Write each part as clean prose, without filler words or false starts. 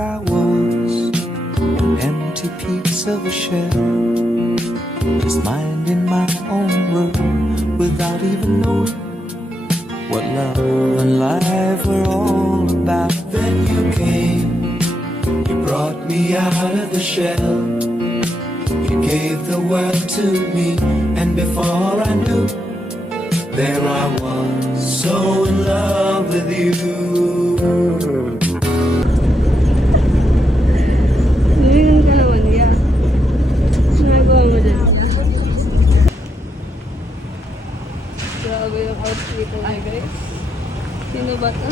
I was, an empty piece of a shell, just minding my own world without even knowing what love and life were all about. Then you came, you brought me out of the shell, you gave the world to me, and before I knew, there I was, so in love with you. Ngayon ka naman niya. Nagawa mo dyan. Grabe yung outfit ko na guys. Sino ba ito?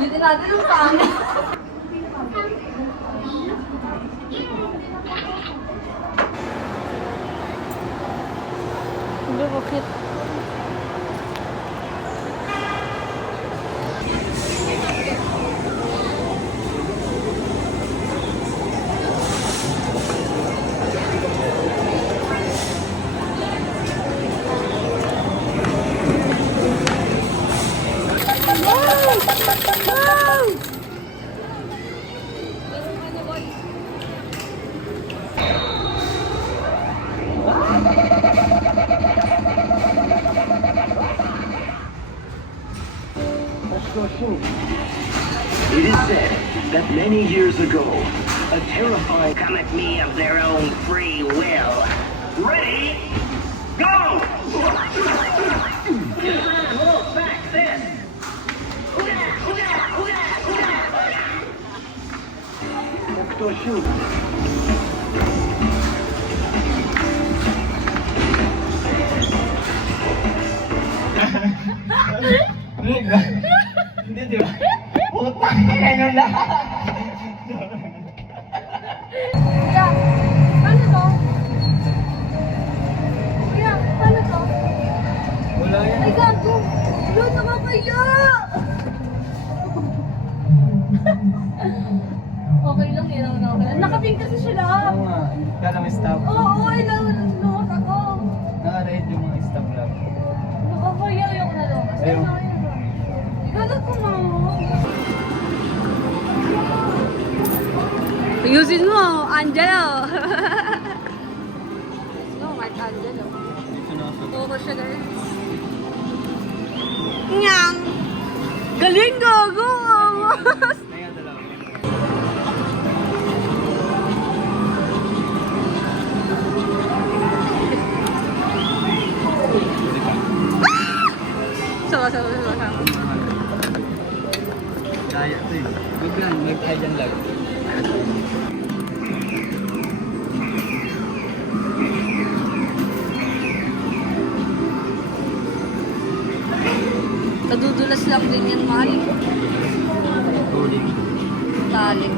Dito natin yung pangit. Hindi, bakit? It is said that many years ago, a terrifying come at me of their own free will. Ready? Go! Little back this. Кто шут? Hindi, di ba? Putang ina nyo lahat! Kuya, paano to? Kuya, paano to? Wala yan. Ay, gago! Yun, nakakaya! Okay lang, yun ang okay lang. Nakapink kasi sila. Oo nga. Kala may stop. Oo, ay, nakas ako. Naka-rate yung mga stop lang. Nakakaya yung nalakas. Ay, Ayun. nakakaya. Ikalat ko na. Ayusin mo, Angelo. No, Mark Angelo. Dito na ako. Oo siya guys. Nyang! Galing gago! Naya dalawa. Sama. Kaya ito eh. Good yan. Mag-try dyan lang. Nadudulas lang din yan, mahal. Uling. Talik.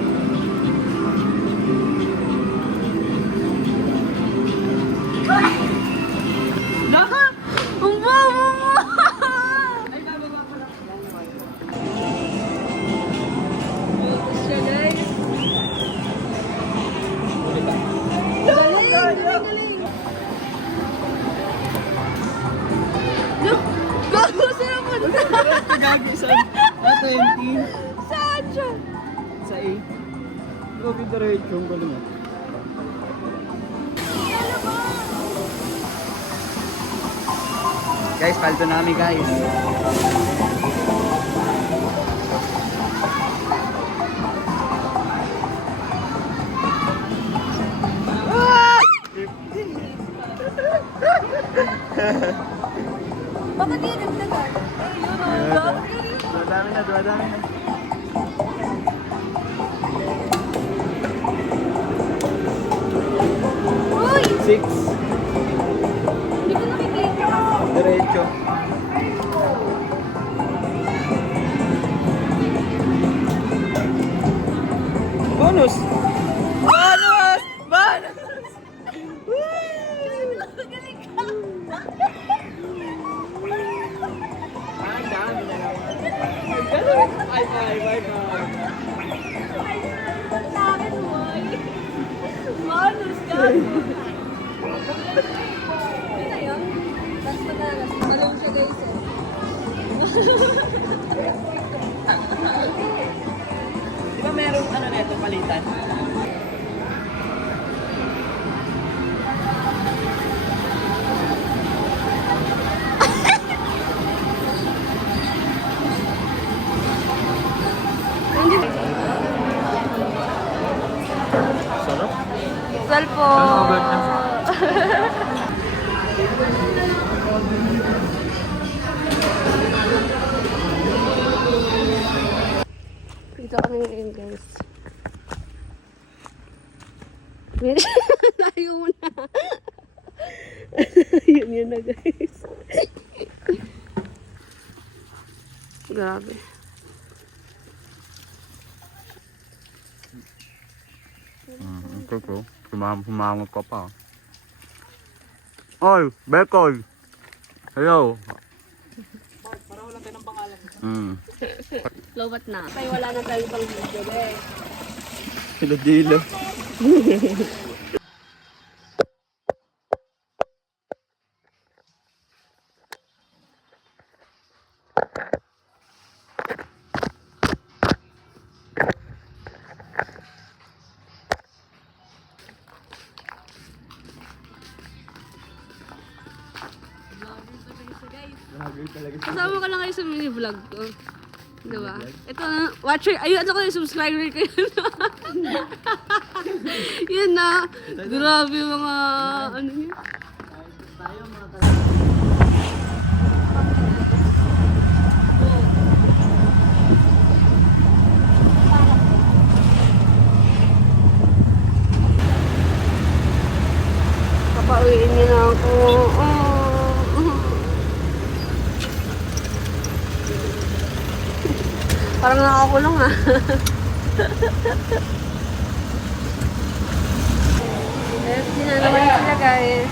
Naka! Ang bawa mo! Siya, guys. Galing! Look! Gago sila mo! Gagi sa 20. Saan siya? Sa 8. Grabe ka rin yung galing ah. Guys, palto namin guys. Bakit di rin nagal? Ayun o, Dumadami na. Uy! 6. Hindi ko nakikita. Diretso. Bonus! Bonus! Galing ka! Ang dami na naman. Ang galing! Ay, bye. Sa akin, boy. Bonus ka. Yun na yun. guys. Di ba merong ano neto, palitan? Sarap. Cellphone. Dito kami ngayon, guys. Layo mo na. Yun na, guys. Grabe. Ito ko. Sumangot ka pa. Oy, Bekoy! Hello! Para wala tayo ng pangalan. Lowbat na. Tayo wala na tayo pang video, guys. Dilo-dilo. Kasama ka lang kayo sa mini vlog ko. Diba? Ito na, watcher, ayun, ano ko yung subscriber ko yun. Yun na, grabe mga, ano yun. Kapauwiin niyo na ako. Parang nakakulong ah. Ayun, sinanaman sila guys.